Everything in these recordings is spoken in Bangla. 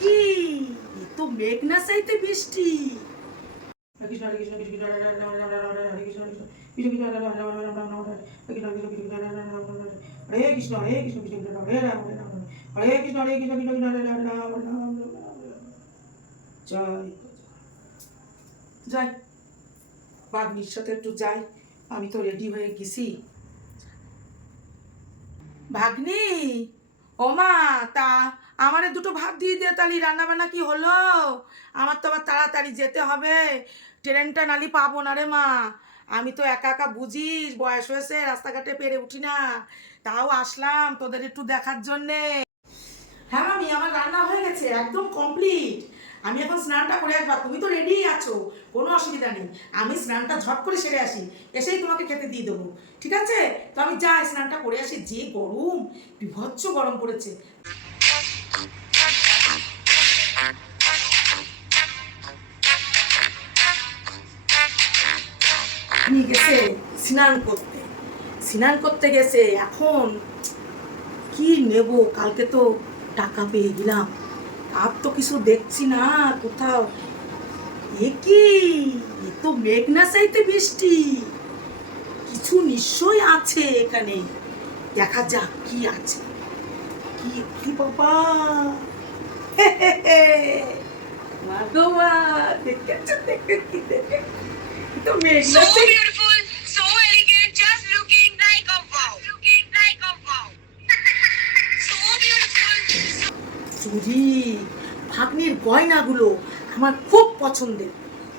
কি এ তো মেঘ না চাইতে বৃষ্টি। হরে কৃষ্ণ হরে কৃষ্ণ কৃষ্ণ কৃষ্ণ হরে রাম হরে কৃষ্ণ হরে কৃষ্ণ কৃষ্ণ কৃষ্ণ হরে রাম হরে রাম। জয় যাই, বাগনির সাথে একটু যাই, আমি তো রেডি হয়ে গেছি। ভাগ্নি, ও মা, তা আমারে দুটো ভাত দিয়ে দে, তাহলে রান্না বান্না কি হলো? আমার তো আবার তাড়াতাড়ি যেতে হবে, ট্রেনটা নালি পাবো না রে মা। আমি তো একা একা বুঝিস, বয়স হয়েছে, রাস্তাঘাটে পেরে উঠি না, তাও আসলাম তোদের একটু দেখার জন্যে। হ্যাঁ মামি, আমার রান্না হয়ে গেছে, একদম কমপ্লিট। আমি এখন স্নানটা করে আসবা, তুমি তো রেডি আছো, কোনো অসুবিধা নেই। আমি স্নানটা ঝট করে সেরে আসি, এসেই তোমাকে খেতে দিয়ে দেবো, ঠিক আছে? তো আমি যাই, স্নানটা করে আসি, যে গরম, বিভৎস গরম পড়েছে। গেছে স্নান করতে গেছে। এখন কি নেব, কালকে তো টাকা পেয়ে গেলাম, আর তো কিছু দেখছি না কোথাও। এ কি, এ তো মেঘ না চাইতে বৃষ্টি, কিছু নিশ্চয় আছে এখানে, দেখা যাক কি আছে। কি কি বাবা, দেখেছো দেখে কি দেখে, তো মেঘ না চাইতে চুরি। ভাগ্নির গয়নাগুলো আমার খুব পছন্দের,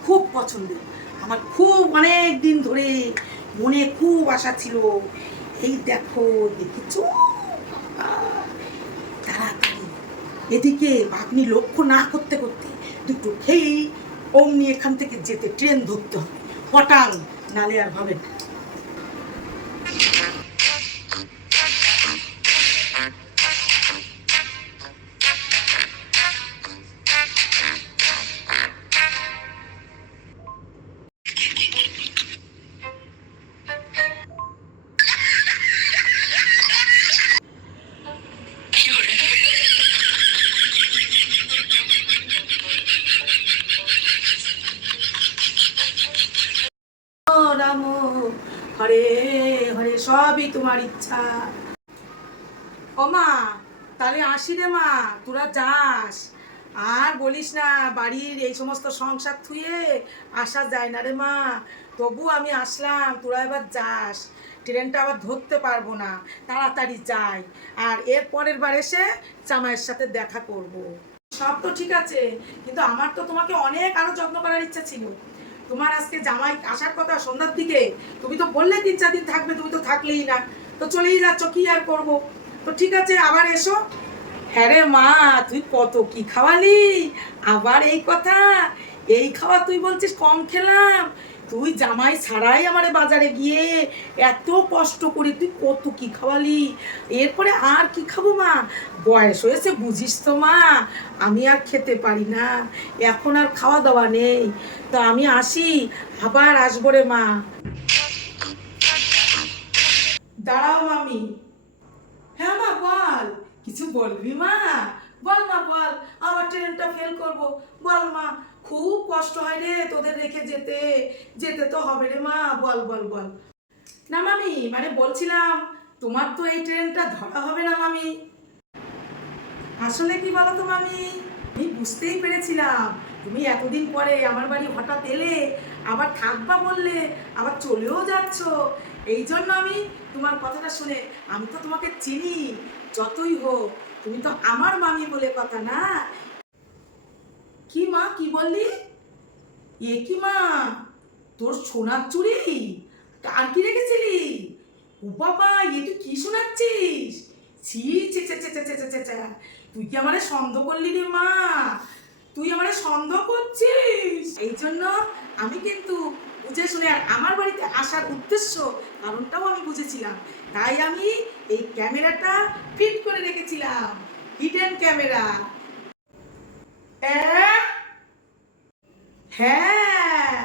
খুব পছন্দের। আমার খুব অনেক দিন ধরে মনে খুব আশা ছিল। এই দেখো, দেখেছো? তাড়াতাড়ি এদিকে ভাগ্নি লক্ষ্য না করতে করতে দুটো খেয়েই অমনি এখান থেকে যেতে, ট্রেন ধরতে হবে পটাং, নালে আর হবে না। রাম হরে হরে, সবই তোমার ইচ্ছা। ও মা, তাহলে আসি রে মা, তোরা যাস। আর বলিস না, বাড়ির এই সমস্ত সংসার থুয়ে আসা যায় না রে মা, তবু আমি আসলাম, তোরা এবার যাস, ট্রেনটা আবার ধরতে পারবো না, তাড়াতাড়ি যাই। আর এর পরের বার এসে জামাইয়ের সাথে দেখা করব। সব তো ঠিক আছে, কিন্তু আমার তো তোমাকে অনেক আরো যত্ন করার ইচ্ছা ছিল। তোমার আজকে জামাই আসার কথা সন্ধ্যার দিকে, তুমি তো বললে 3-4 দিন থাকবে, তুমি তো থাকলেই না, তো চলেই যাচ্ছ, কি আর করবো। তো ঠিক আছে, আবার এসো। হ্যাঁ রে মা, তুই কত কি খাওয়ালি, আবার এই কথা, এই খাওয়া তুই বলছিস কম খেলাম? তুই জামাই ছাড়াই আমারে বাজারে গিয়ে এত কষ্ট করে তুই কত কি খাওয়ালি, এরপরে আর কি খাবো মা? বয়স হয়েছে বুঝিস তো মা, আমি আর খেতে পারি না, এখন আর খাওয়া দাওয়া নেই। তো আমি আসি, আবার আসবো রে মা। দাঁড়াও মামি। হ্যাঁ মা, বল, কিছু বলবি মা? বল মা বল, আবার ট্রেনটা ফেল করব, বল মা। খুব কষ্ট হয় রে তোদের রেখে যেতে, যেতে তো হবে রে মা, বল বল বল। না মামি, মানে বলছিলাম, তোমার তো এই ট্রেনটা ধরা হবে না মামি। আসলে কি বলো তো মামি, আমি বুঝতেই পেরেছিলাম তুমি এতদিন পরে আমার বাড়ি হঠাৎ এলে, আবার থাকবা বললে, আবার চলেও যাচ্ছ। এই জন্য আমি তোমার কথাটা শুনে, আমি তো তোমাকে চিনি, যতই হোক তুমি তো আমার মামি বলে কথা না। কি মা, কি বললি? এ কি মা, তোর সোনার চুড়ি আর কি রেখেছিলি? ও বাবা, এ তুই কি শোনাচ্ছিস? ছি ছে ছে ছে ছে ছে ছে ছে ছে। তুই কি আমারে সন্দেহ করলি রে মা? তুই আমারে সন্দেহ করছিস? এই জন্য আমি কিন্তু বুঝে শুনে, আর আমার বাড়িতে আসার উদ্দেশ্য কারণটাও আমি বুঝেছিলাম, তাই আমি এই ক্যামেরাটা ফিট করে রেখেছিলাম, হিডেন ক্যামেরা। হ্যাঁ